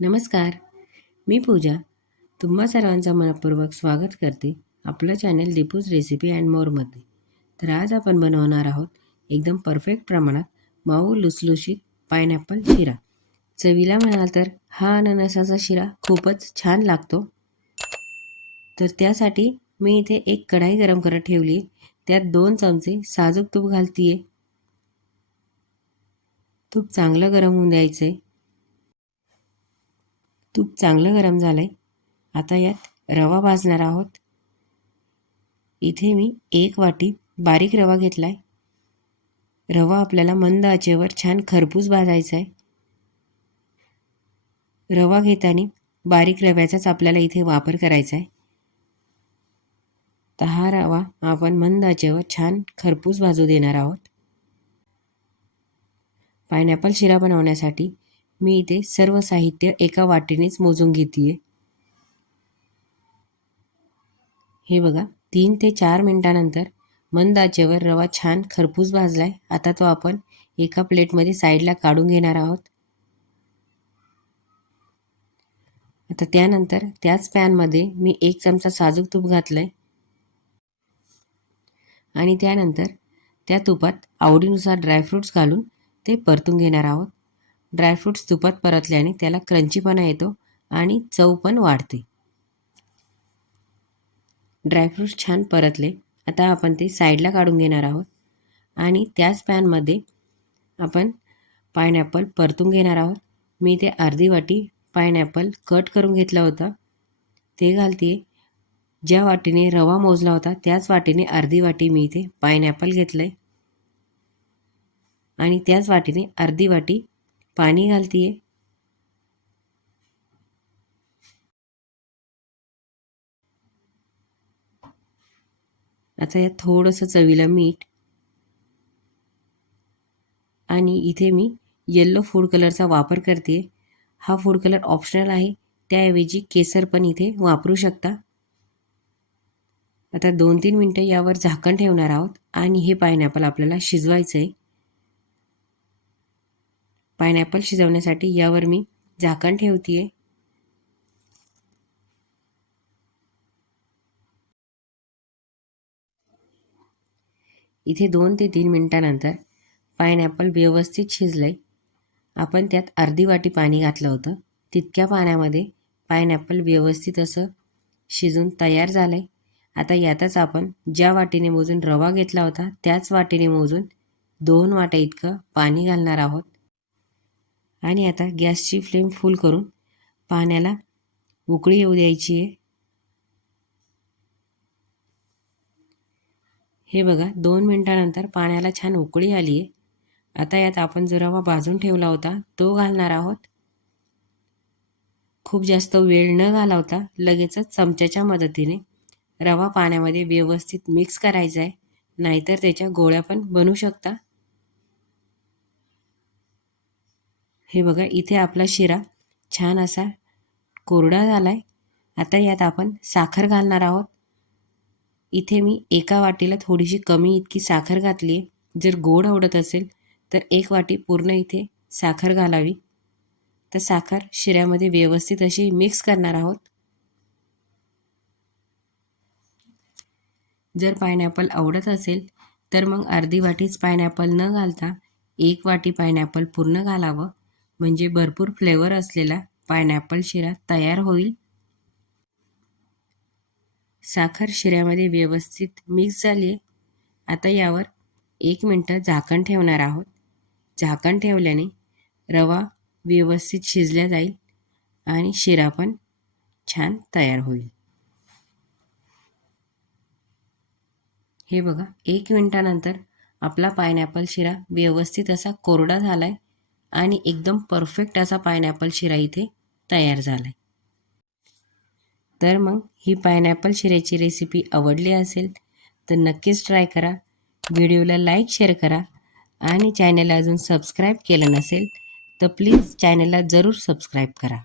नमस्कार. मी पूजा. तुम्हा सर्वांचं मनपूर्वक स्वागत करते आपलं चॅनल दीपूज रेसिपी अँड मोरमध्ये तर आज आपण बनवणार आहोत एकदम परफेक्ट प्रमाणात माऊ लुसलुशीत पायनॅपल शिरा. चवीला म्हणाल तर हा अननसाचा शिरा खूपच छान लागतो. तर त्यासाठी मी इथे एक कढाई गरम करत ठेवली त्यात दोन चमचे साजूक तूप घालतीये. तूप चांगलं गरम होऊन द्यायचं आहे तूप चांगलं गरम झालं आहे आता यात रवा भाजणार आहोत. इथे मी एक वाटी बारीक रवा घेतला आहे रवा आपल्याला मंद आचेवर छान खरपूस भाजायचा आहे रवा घेताना बारीक रव्याचाच आपल्याला इथे वापर करायचा आहे तर हा रवा आपण मंद आचेवर छान खरपूस भाजू देणार आहोत. पायनॅपल शिरा बनवण्यासाठी मी इथे सर्व साहित्य एका वाटेनेच मोजून घेते हे बघा तीन ते चार मिनटानंतर मंद आचेवर रवा छान खरपूस भाजलाय. आता तो आपण एका प्लेटमध्ये साईडला काढून घेणार आहोत. आता त्यानंतर त्याच पॅनमध्ये मी एक चमचा साजूक तूप घातलं आहे आणि त्यानंतर त्या तुपात आवडीनुसार ड्रायफ्रूट्स घालून ते परतून घेणार आहोत. ड्रायफ्रूट्स तुपात परतल्याने त्याला क्रंचीपणा येतो आणि चव पण वाढते. ड्रायफ्रूट्स छान परतले. आता आपण ते साईडला काढून घेणार आहोत. आणि त्याच पॅनमध्ये आपण पायनॅपल परतून घेणार आहोत. मी ते अर्धी वाटी पायनॅपल कट करून घेतला होता. ते घालते. ज्या वाटीने रवा मोजला होता त्याच वाटीने अर्धी वाटी मी इथे पायनॅपल घेतलं आहे आणि त्याच वाटीने अर्धी वाटी पाणी घालतीये. आता यात थोडंसं चवीला मीठ आणि इथे मी येल्लो फूड कलरचा वापर करते. हा फूड कलर ऑप्शनल आहे. त्याऐवजी केसर पण इथे वापरू शकता. आता दोन तीन मिनटं यावर झाकण ठेवणार आहोत आणि हे पायनॅपल आपल्याला शिजवायचं आहे पायनॅपल शिजवण्यासाठी यावर मी झाकण ठेवते आहे इथे दोन ते तीन मिनटानंतर पायनॅपल व्यवस्थित शिजलं आहे आपण त्यात अर्धी वाटी पाणी घातलं होतं. तितक्या पाण्यामध्ये पायनॅपल व्यवस्थित असं शिजून तयार झालं आहे आता यातच आपण ज्या वाटीने मोजून रवा घेतला होता त्याच वाटीने मोजून दोन वाट्या इतकं पाणी घालणार आहोत. आणि आता गॅसची फ्लेम फुल करून पाण्याला उकळी येऊ द्यायची आहे. हे बघा दोन मिनटानंतर पाण्याला छान उकळी आली आहे. आता यात आपण जो रवा भाजून ठेवला होता तो घालणार आहोत. खूप जास्त वेळ न घालवता लगेचच चमच्याच्या मदतीने रवा पाण्यामध्ये व्यवस्थित मिक्स करायचा आहे. नाहीतर त्याच्या गोळ्या पण बनू शकता. हे बघा इथे आपला शिरा छान असा कोरडा झाला आहे आता यात आपण साखर घालणार आहोत. इथे मी एका वाटीला थोडीशी कमी इतकी साखर घातली आहे. जर गोड आवडत असेल तर एक वाटी पूर्ण इथे साखर घालावी. तर साखर शिऱ्यामध्ये व्यवस्थित अशी मिक्स करणार आहोत. जर पायनॅपल आवडत असेल तर मग अर्धी वाटीच पायनॅपल न घालता एक वाटी पायनॅपल पूर्ण घालावं. म्हणजे भरपूर फ्लेवर असलेला पायनॅपल शिरा तयार होईल. साखर शिऱ्यामध्ये व्यवस्थित मिक्स झाली आहे आता यावर एक मिनटं झाकण ठेवणार आहोत. झाकण ठेवल्याने रवा व्यवस्थित शिजल्या जाईल आणि शिरा पण छान तयार होईल. हे बघा एक मिनटानंतर आपला पायनॅपल शिरा व्यवस्थित असा कोरडा झाला आहे आणि एकदम परफेक्ट असा पायनॅपल शिरा इथे तयार झाला आहे तर मग ही पायनॅपल शिऱ्याची रेसिपी आवडली असेल तर नक्कीच ट्राय करा. व्हिडिओला लाईक शेअर करा आणि चॅनलला अजून सबस्क्राईब केलं नसेल तर प्लीज चॅनलला जरूर सबस्क्राईब करा.